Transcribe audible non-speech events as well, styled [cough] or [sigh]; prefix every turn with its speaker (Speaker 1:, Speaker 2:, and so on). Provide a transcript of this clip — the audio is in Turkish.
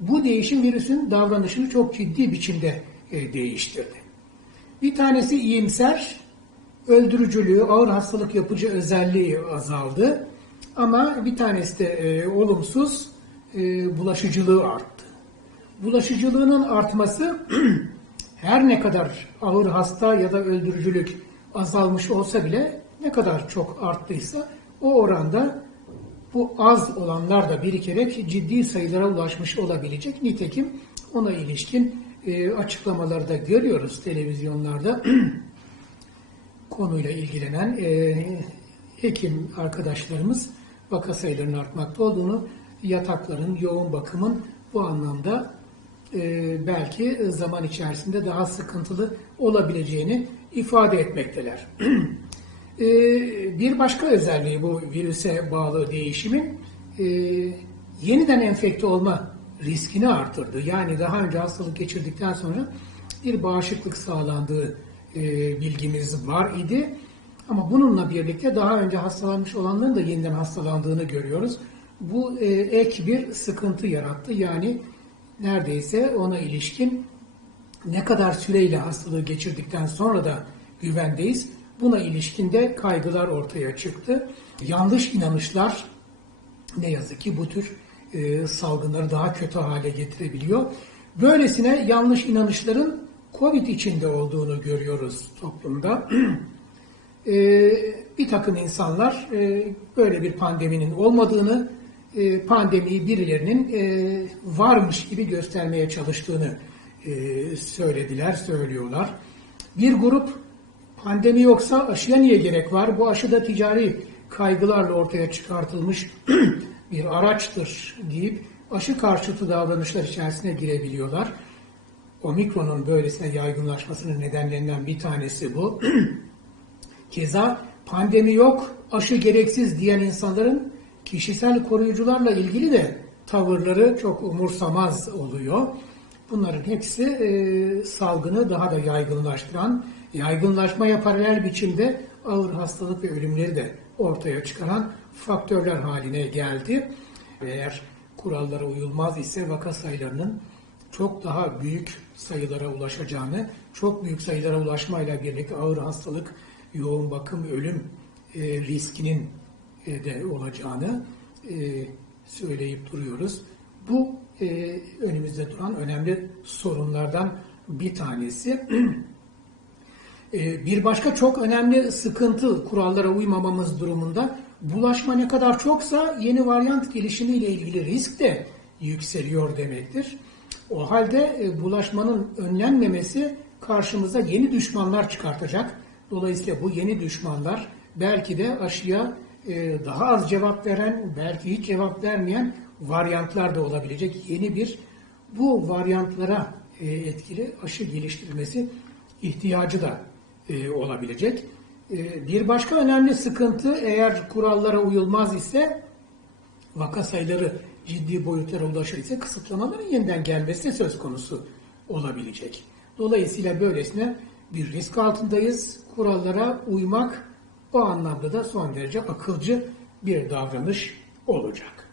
Speaker 1: bu değişim virüsün davranışını çok ciddi biçimde e, değiştirdi. Bir tanesi iyimser, öldürücülüğü, ağır hastalık yapıcı özelliği azaldı. Ama bir tanesi de e, olumsuz, e, bulaşıcılığı arttı. Bulaşıcılığının artması [clears throat] her ne kadar ağır hasta ya da öldürücülük azalmış olsa bile ne kadar çok arttıysa o oranda bu az olanlar da birikerek ciddi sayılara ulaşmış olabilecek. Nitekim ona ilişkin e, açıklamaları da görüyoruz televizyonlarda. [clears throat] konuyla ilgilenen e, hekim arkadaşlarımız vaka sayılarının artmakta olduğunu, yatakların, yoğun bakımın bu anlamda e, belki zaman içerisinde daha sıkıntılı olabileceğini ifade etmekteler. [clears throat] E, bir başka özelliği bu virüse bağlı değişimin e, yeniden enfekte olma riskini artırdı. Yani daha önce hastalık geçirdikten sonra bir bağışıklık sağlandığı e, bilgimiz var idi. Ama bununla birlikte daha önce hastalanmış olanların da yeniden hastalandığını görüyoruz. Bu e, ek bir sıkıntı yarattı. Yani neredeyse ona ilişkin ne kadar süreyle hastalığı geçirdikten sonra da güvendeyiz. Buna ilişkin de kaygılar ortaya çıktı. Yanlış inanışlar ne yazık ki bu tür e, salgınları daha kötü hale getirebiliyor. Böylesine yanlış inanışların Covid içinde olduğunu görüyoruz toplumda. [clears throat] e, bir takım insanlar e, böyle bir pandeminin olmadığını, e, pandemiyi birilerinin e, varmış gibi göstermeye çalıştığını e, söylediler, söylüyorlar. Bir grup pandemi yoksa aşıya niye gerek var? Bu aşı da ticari kaygılarla ortaya çıkartılmış [clears throat] bir araçtır deyip aşı karşıtı davranışlar içerisine girebiliyorlar. Omikron'un böylesine yaygınlaşmasının nedenlerinden bir tanesi bu. [clears throat] Keza pandemi yok, aşı gereksiz diyen insanların kişisel koruyucularla ilgili de tavırları çok umursamaz oluyor. Bunların hepsi e, salgını daha da yaygınlaştıran, yaygınlaşmaya paralel biçimde ağır hastalık ve ölümleri de ortaya çıkaran faktörler haline geldi. Eğer kurallara uyulmaz ise vaka sayılarının çok daha büyük sayılara ulaşacağını, çok büyük sayılara ulaşmayla birlikte ağır hastalık, yoğun bakım, ölüm e, riskinin e, de olacağını e, söyleyip duruyoruz. Bu e, önümüzde duran önemli sorunlardan bir tanesi. [clears throat] E, bir başka çok önemli sıkıntı kurallara uymamamız durumunda bulaşma ne kadar çoksa yeni varyant gelişimiyle ilgili risk de yükseliyor demektir. O halde e, bulaşmanın önlenmemesi karşımıza yeni düşmanlar çıkartacak. Dolayısıyla bu yeni düşmanlar belki de aşıya e, daha az cevap veren, belki hiç cevap vermeyen varyantlar da olabilecek. Yeni bir bu varyantlara e, etkili aşı geliştirilmesi ihtiyacı da olabilecek. Bir başka önemli sıkıntı eğer kurallara uyulmaz ise vaka sayıları ciddi boyutlara ulaşır ise kısıtlamaların yeniden gelmesi söz konusu olabilecek. Dolayısıyla böylesine bir risk altındayız. Kurallara uymak o anlamda da son derece akılcı bir davranış olacak.